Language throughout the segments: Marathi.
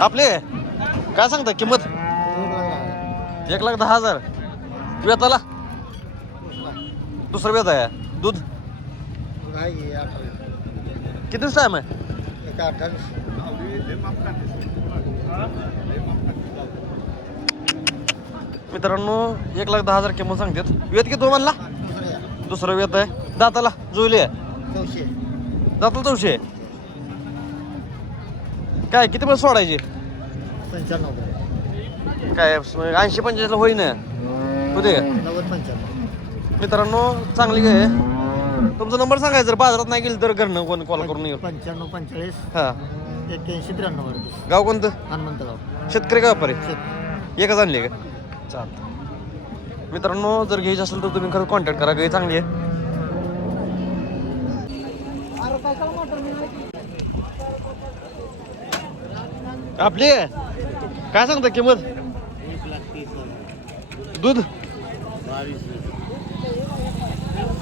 आपले काय सांगता किंमत? 1,10,000. वेताला दुसरा वेत आहे. दूध किती टाइम आहे? मित्रांनो 1,10,000 किंमत सांगतात. वेत किती म्हणला? दुसरं वेत आहे. दाताला जुळली आहे. दाताला 400. काय किती पैसे सोडायचे? 95. काय 80-85 होईन होते का? 90-95. मित्रांनो चांगली काय आहे. तुमचा नंबर सांगायचा. जर बाजारात नाही गेली तर घरनं कोण कॉल करून येईल. 95-45 हां 81-93. गाव कोणतं? हनुमंतगाव. शेतकरी का व्यापारी? शेत. एकच आणली का? चालतं. मित्रांनो जर घ्यायची असेल तर तुम्ही खरं कॉन्टॅक्ट करा. गाई चांगली आहे. आपली आहे. काय सांगता किंमत? 1,30,000. दूध 22.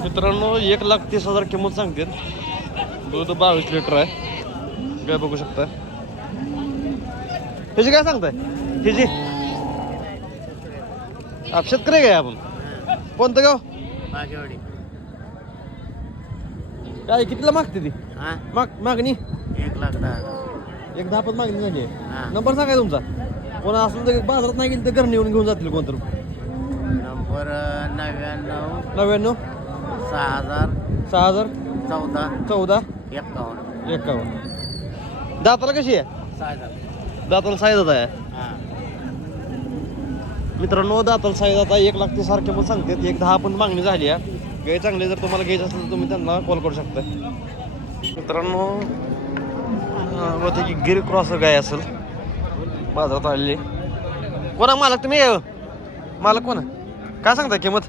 मित्रांनो 1,30,000 किंमत सांगते. दूध 22 लिटर आहे. काय बघू शकता. ह्याची काय सांगताय? ह्याची आप शेतकरी काय आपण? कोणतं गाव? बागेवाडी. काय कितीला मागते ती? हा मागणी 1,10,000. 10 मागणी झाली आहे. हा. नंबर सांगाय तुमचा. कोणा असलं तर बाजारात नाही गेली तर घरनं येऊन घेऊन जातील कोणतं. नंबर 99 99 6,000 6,000 14 14 51. 51. दाताला कशी आहे? 6,000. दाताला साई दाता आहे. हा मित्रांनो दाताला साई दाता 1,30,000 किंमत सांगतात. 1,10 पण मागणी झाली आहे. गाय चांगली जर तुम्हाला घ्यायची असेल तर तुम्ही त्यांना कॉल करू शकता. मित्रांनो होते की गिर क्रॉस गाय असेल बाजारात आलेली. कोणा मालक तुम्ही? मालक कोण? काय सांगता किंमत?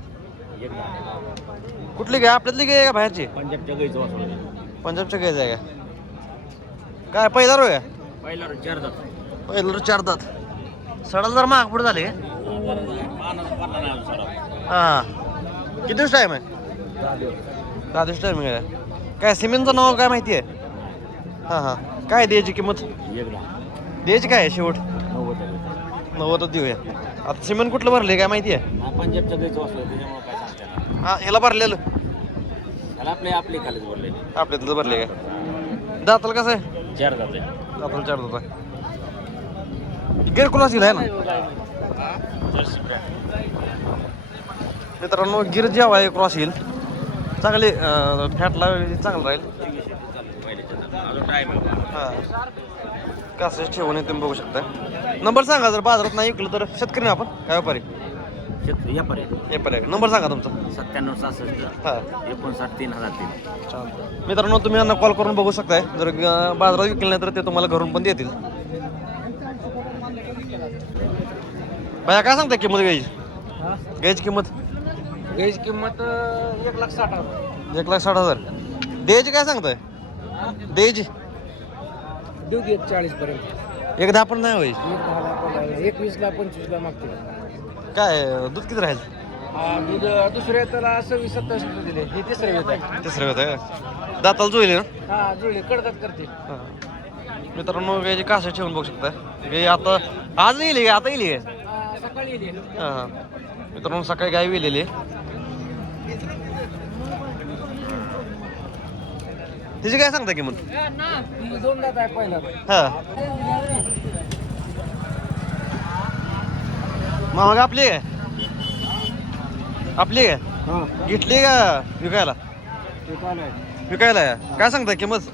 कुठली गाय? आपल्यातली गाय का बाहेरची? पंजाबच्या गाईचं वासरू. पंजाबच्या गायचं आहे का? काय पहिला रो आहे? पहिला 4 दात. पहिलं 4 दात. सडाला जर महाग पुढे झाले. हां किती दिवस टाईम आहे? 10 दिवस टाईम आहे. काय सिमेंटचं नाव काय माहिती आहे? हां हां काय द्यायची किंमत? द्यायची काय शेवट? 90 देऊया. आता सिमेंट कुठलं भरले काय माहिती आहे? पंजाबच्या गाईचं वासरू त्याच्यामुळे काय सांगते. हां ह्याला भरलेलं त्याला आपले खालीच बोलले. आपल्यातलं भरले काय? दाताला कसं आहे? 4 दात आहे. दाताला 4 दात आहे. गिर क्रॉस आहे ना जर्सी ब्रँड. मित्रांनो गिर जेव्हा आहे क्रॉस येईल चांगली फॅटला चांगलं राहील. हां कसं ठेवून तुम्ही बघू शकता. नंबर सांगा. जर बाजारात नाही विकलं तर शेतकरी ना आपण काय व्यापारी? व्यापारी. नंबर सांगा तुमचा. 9766 हां 59 3003. चालतं. मित्रांनो तुम्ही यांना कॉल करून बघू शकताय. जर बाजारात विकलं नाही तर ते तुम्हाला घरून पण देतील. भैया काय सांगता किंमत गायची? गायची किंमत? गाईची किंमत 1,60,000. 1,60,000. द्यायची काय सांगताय? द्यायची देऊ दे 40 पर्यंत. 1,10 पण नाही होईल. 21ला 25ला मागते. काय दूध किती राहील? दूध दुसऱ्या त्याला 26-27 लिटर दिले. हे तिसरे येत आहे. तिसरं होत आहे. दाताला जुळले ना? हा जुळले कडकत करते. हां. मित्रांनो गायची कासं ठेवून बघू शकता. गाय आता आज येईल का? आता येईल का? सकाळी येते. हां हां मित्रांनो सकाळी गाय वेलेली. तिची काय सांगता किंमत? 2 दात आहे पहिला. हां मामा आपली आहे? आपली आहे? हा घेतली का विकायला? विकायला आहे. काय सांगता किंमत?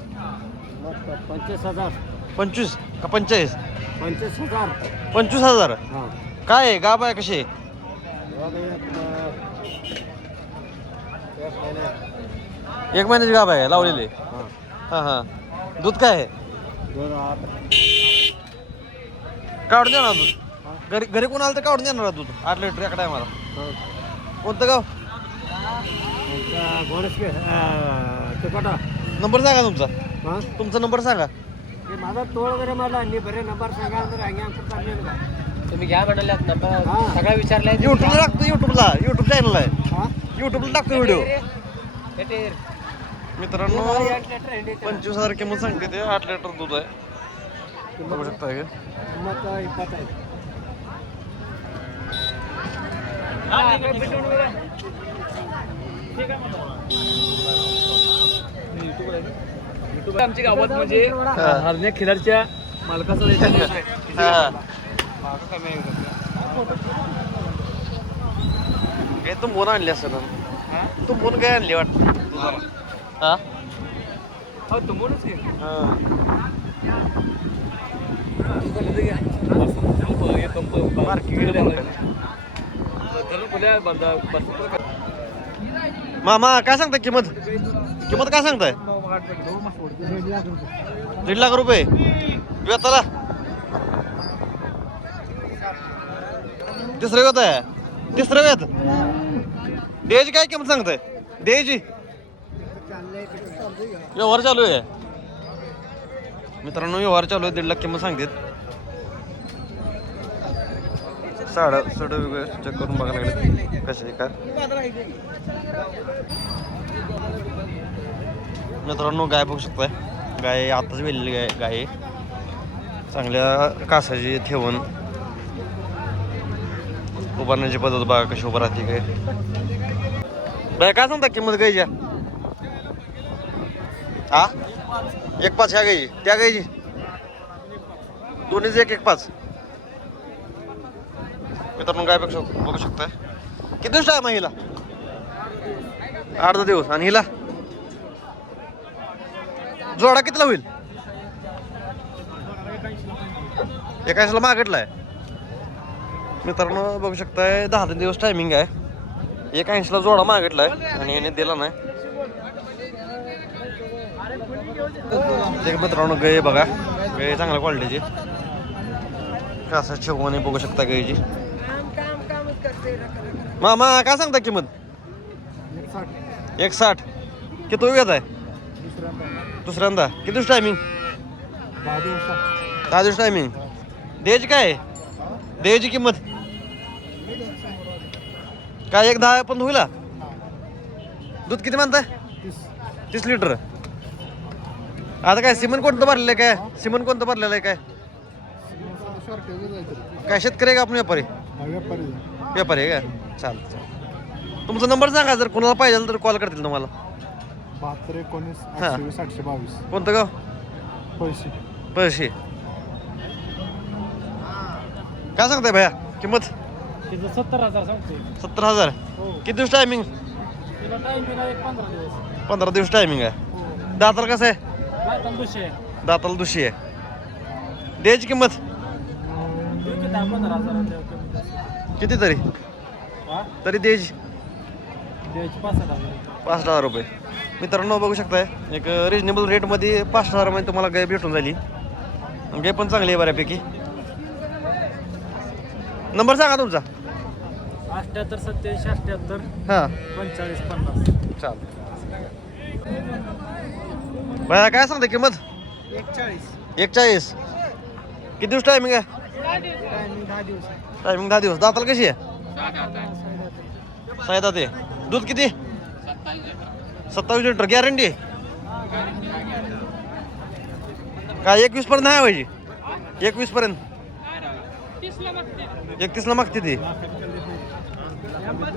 25,000. 25 का 45? 25,000. 25,000. हा काय आहे गाब आहे कशी आहे? एक महिन्याची गाब आहे लावलेली. हां हां दूध काय आहे? काढून देणार दूध. घरी कोण आलं तर काढून देणार दूध 8 लिटर एका टायमाला. कोणतं गाव? नंबर सांगा तुमचा. तुमचा नंबर सांगा. माझा तोळ वगैरे मला बरे नंबर सांगा तुम्ही घ्या म्हणाल्यात नंबर सगळा विचारलाय. युट्यूबला टाकतो. युट्यूब चॅनल आहे. युट्यूबला टाकतो व्हिडिओ. मित्रांनो 25,000 किंमत सांगते ते. 8 लिटर दूध आहे. बघू शकता हे. किंमत 20 आहे. आमच्या गावात म्हणजे हरण्या खिलारच्या मालकाचा हा. हे तू मोन आणली असं तू मोन काय आणली वाटत हा तुम्ही मामा काय सांगताय किंमत काय सांगताय 1.5 लाख रुपये वेताला तिसरं वेत द्यायची काय किंमत सांगताय द्यायची व्यवहार चालू आहे मित्रांनो व्यवहार चालू आहे 1.5 लाख किंमत सांगतात साडं वेगळं चेक करून बघायला लागले कसे काय मित्रांनो गाय बघू शकताय गाय आताच वेलेली गाय आहे चांगल्या कासाची ठेवून उभारण्याची पद्धत बघा कशी उभं राहते काय काय सांगता किंमत गायच्या हा 1.5 ह्या गायची त्या गायची दोन्हीच 1.5 मित्रांनो गाय बघू शकताय किती दिवस आहे मग हिला 8-10 दिवस आणि हिला जोडा कितीला होईल 81 ला मागितलाय मित्रांनो बघू शकताय 10 दिवस टायमिंग आहे 81 ला जोडा मागितलाय आणि याने दिला नाही मित्रांनो गाय बघा गाय चांगल्या क्वालिटीची कसं शेवणे बघू शकता गायची मामा काय सांगता किंमत 1.60 किती वेळ आहे दुसऱ्यांदा किती दिवस टायमिंग 10 दिवस टायमिंग द्यायची काय द्यायची किंमत काय 1.10 पण होईल दूध किती म्हणताय 30 लिटर आता काय सिमन कोणतं भरलेलं आहे काय सिमन कोणतं भरलेलं आहे काय शेतकरी आहे का आपण व्यापारी आहे का चालतं तुमचा नंबर सांगा जर कोणाला पाहिजे तर कॉल करतील तुम्हाला 72-19-822 कोणतं गाव पैसे काय सांगताय भैया किंमत 70,000 सांगतोय 70,000 किती दिवस टायमिंग 15 दिवस टायमिंग आहे दाताला कसं आहे दाताला दुशी आहे द्यायची किंमत किती तरी द्यायची 5,000 रुपये मित्रांनो बघू शकताय एक रिजनेबल रेटमध्ये 5,000 मध्ये तुम्हाला गाय भेटून झाली गाय पण चांगली आहे बऱ्यापैकी नंबर सांगा तुमचा 78-87-78 हां 45-50 चाल भैया काय सांगता किंमत 41 किती दिवस टायमिंग आहे टायमिंग 10 दिवस दाताला कशी आहे 6 दाते दूध किती 27 लिटर गॅरंटी काय 21 पर्यंत नाही पाहिजे 21 पर्यंत 31 ला मागते ती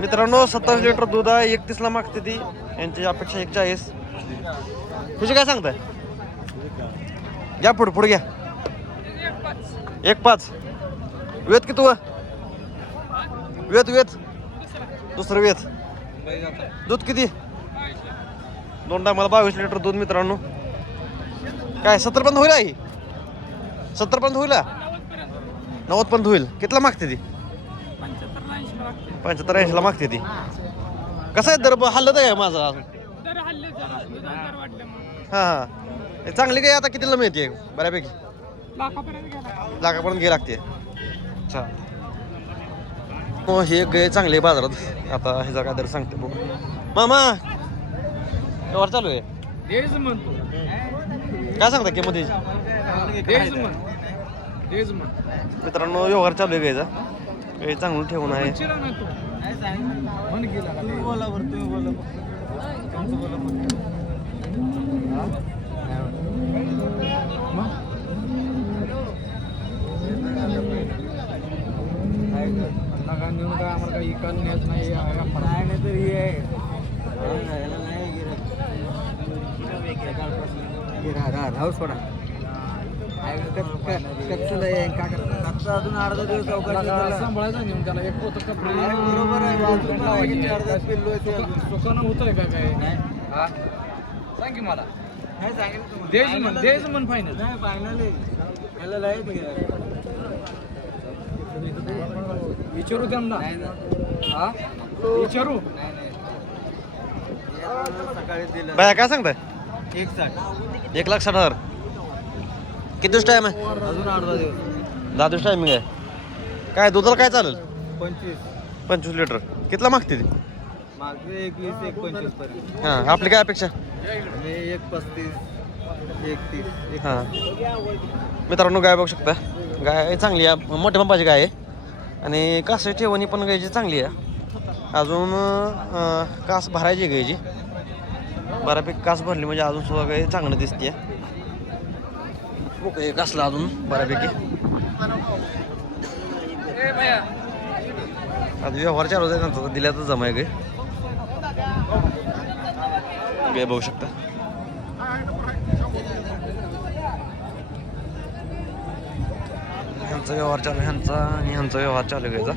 मित्रांनो 27 लिटर दूध आहे 31 ला मागते ती यांची अपेक्षा 41 तुझी काय सांगताय घ्या पुढे घ्या 1.5 वेत किती वेत दुसरं वेत दूध किती 2 टायमाला 22 लिटर दूध मित्रांनो काय 70 पर्यंत होईल आहे 70 पर्यंत होईल 90 पर्यंत होईल कितीला मागते ती 75-80 ला मागते ती कसं आहे दर हल्लत आहे माझा हां चांगली काय आता कितीला मिळते बऱ्यापैकी लाखापर्यंत घे लागते चाल हो हे गाय चांगले बाजारात आता ह्याचा काय दर सांगते बघ मामा व्यवहार चालू आहे काय सांगता किंमत मित्रांनो व्यवहार चालू आहे गायचा गाय चांगलं ठेवून आहे याला नेऊन काय आम्हाला काही इकायला न्यायचं नाही नाही तर हे राहू सोडा अजून अर्धा दिवस सांभाळायचं नेऊन त्याला एक पोत कपडे बरोबर आहे सुखानं होतंय का काय सांग की मला द्यायचं म्हण फायनल नाही फायनल याला विचारू त्यांना हा विचारू बाया काय सांगताय 160 1,60,000 किती दिवस टाइम आहे अजून अर्धा दिवस 10 दिवस टायमिंग आहे काय दुधाला काय चालेल 25 लिटर कितला मागते ती मागचे 21-25 पर्यंत हां आपली काय अपेक्षा आणि 135 130 हां मित्रांनो गाय बघू शकता गाय चांगली आहे मोठ्या पंपाची गाय आहे आणि कास ठेवणी पण गायची चांगली आहे अजून कास भरायची आहे गायची बऱ्यापैकी कास भरली म्हणजे अजून सुद्धा गाय चांगलं दिसते ओके कसला अजून बऱ्यापैकी आता व्यवहार चालू आहे नंतर दिल्यातच जमाय गाय गाय बघू शकता ह्यांचा व्यवहार चालू आहे ह्यांचा आणि ह्यांचा व्यवहार चालू आहे गायचा